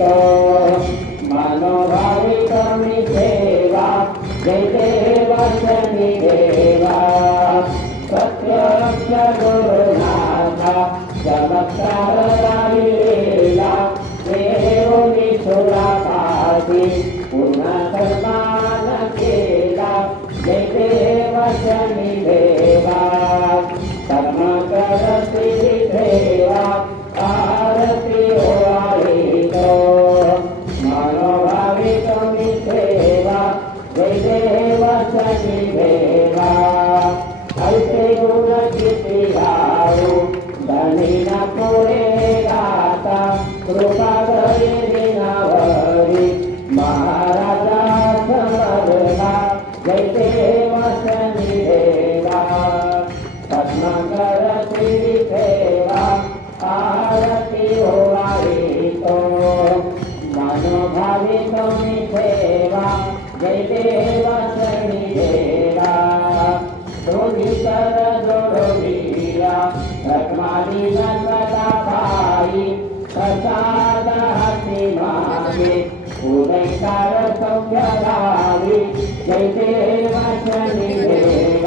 तो मनोभावी कमी सेवा जय देव शनि देवा सत्य गुरुनाथा चमत्कार राहिलेला देवनी सुरापाती पुन्हा सन्मान केला जय देव शनि देवा कर्म करती देवा आरती ओवाळी तो मनोभावी कमी सेवा जय देव शनि देवा ऐसे गुण किती गाऊ धनी न पुढे गाता कृपा करी दिनावरी महाराजा समजला जय देव शनि देवा पद्मकरती सेवा आरती ओवाळी तो मनोभावी कमी सेवा जय देव शनि देवा दोन्ही कर जोडवीरा रखमाली न सदा भाई प्रसाद हाती मागे उदयकार सौख्य गावी जय देव शनि देवा